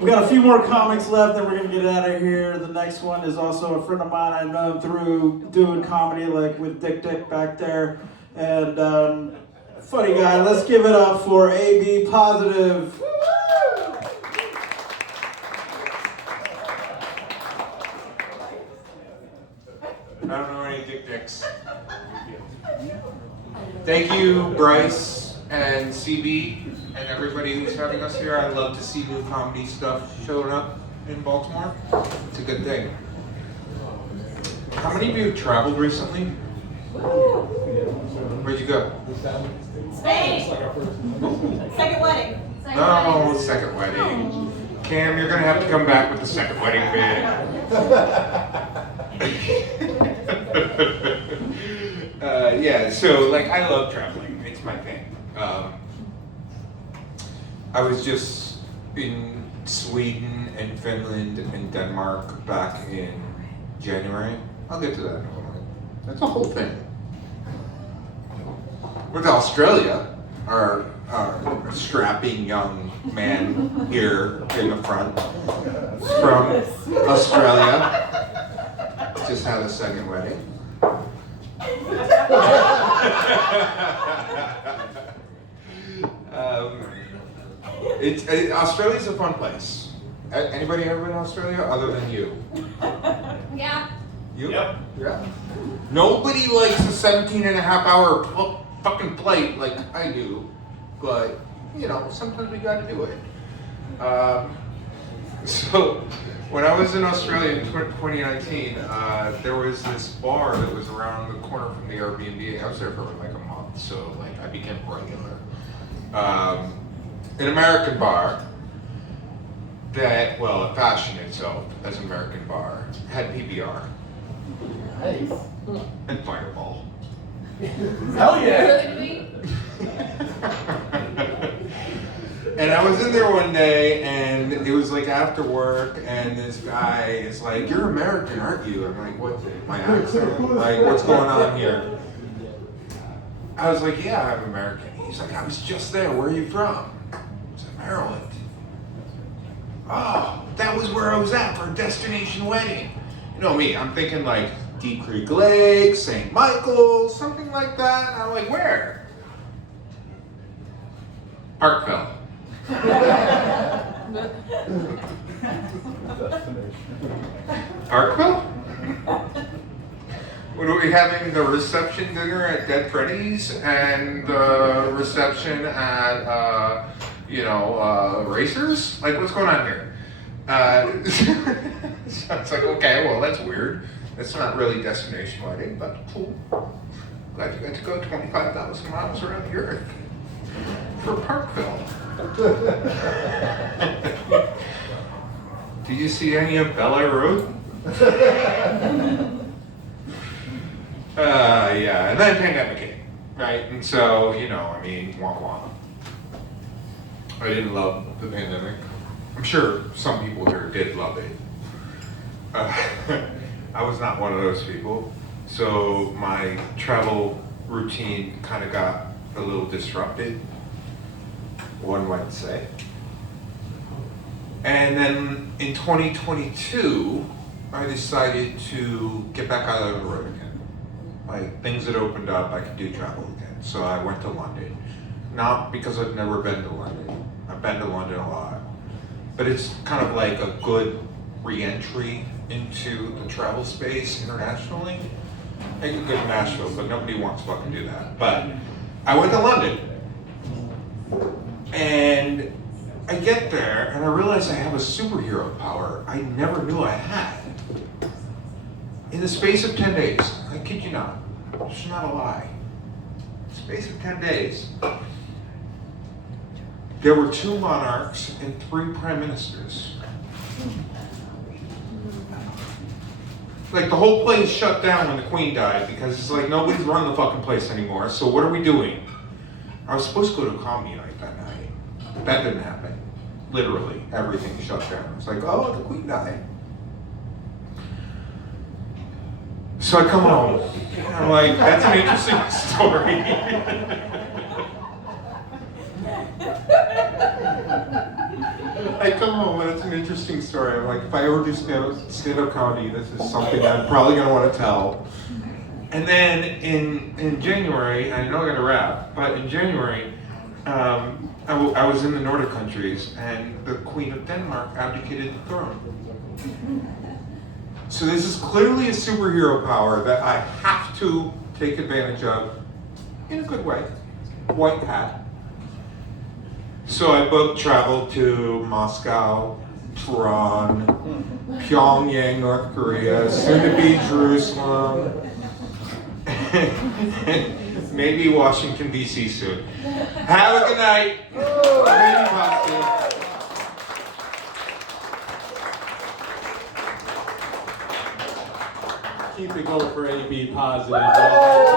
We got a few more comics left, then we're gonna get out of here. The next one is also a friend of mine. I've known through doing comedy, like with Dick back there, and funny guy. Let's give it up for AB Positive. I don't know any Dick Dicks. Thank you, Bryce and CB and everybody who's having us here. I love to see new comedy stuff showing up in Baltimore. It's a good thing. How many of you have traveled recently? Where'd you go? Spain. Second wedding. No, second wedding. Cam, you're gonna have to come back with the second wedding bid. Yeah, so like I love traveling. It's my thing. I was just in Sweden and Finland and Denmark back in January. I'll get to that in a moment. That's a whole thing. With Australia, our strapping young man here in the front from Australia just had a second wedding. Australia's a fun place. Anybody ever been to Australia other than you? Yeah. You? Yep. Yeah. Nobody likes a 17-and-a-half-hour fucking flight like I do, but you know, sometimes we gotta do it. So when I was in Australia in 2019, there was this bar that was around the corner from the Airbnb. I was there for like a month, so like I became regular. An American bar that, well, it fashioned itself as an American bar, had PBR. Nice. And Fireball. Hell yeah. And I was in there one day, and it was like after work, and this guy is like, "You're American, aren't you?" I'm like, "What? My accent? Like, what's going on here?" I was like, "Yeah, I'm American." He's like, "I was just there. Where are you from?" I said, "Maryland." "Oh, that was where I was at for a destination wedding." You know me, I'm thinking like Deep Creek Lake, St. Michael's, something like that. And I'm like, "Where?" Parkville. Parkville? What are we having, the reception dinner at Dead Freddy's and the reception at, Racers? Like, what's going on here? So it's like, okay, well, that's weird. It's not really destination wedding, but cool. Glad you got to go 25,000 miles around the earth for Parkville. Did you see any of Bel Air Road? Yeah, and then pandemic came, right? And so, wonk wonk. I didn't love the pandemic. I'm sure some people here did love it. I was not one of those people. So my travel routine kind of got a little disrupted, one might say. And then in 2022, I decided to get back out on the road again. Like, things had opened up, I could do travel again. So I went to London. Not because I've never been to London. I've been to London a lot. But it's kind of like a good re-entry into the travel space internationally. I could go to Nashville, but nobody wants to fucking do that. But I went to London. And I get there and I realize I have a superhero power I never knew I had. In the space of 10 days, I kid you not, it's not a lie. In the space of 10 days, there were 2 monarchs and 3 prime ministers. Like, the whole place shut down when the Queen died because it's like nobody's running the fucking place anymore, so what are we doing? I was supposed to go to a comedy night that night. That didn't happen. Literally, everything shut down. It's like, oh, the Queen died. So I come home, and I'm like, that's an interesting story. I I tell them when it's an interesting story. I'm like, if I ever do stand-up comedy, this is something I'm probably gonna want to tell. And then in January, I know I got to wrap, but in January, I was in the Nordic countries, and the Queen of Denmark abdicated the throne. So this is clearly a superhero power that I have to take advantage of in a good way. White hat. So I booked travel to Moscow, Tehran, Pyongyang, North Korea, soon to be Jerusalem, maybe Washington, D.C. soon. Have a good night. Very positive. Keep it going for AB positive.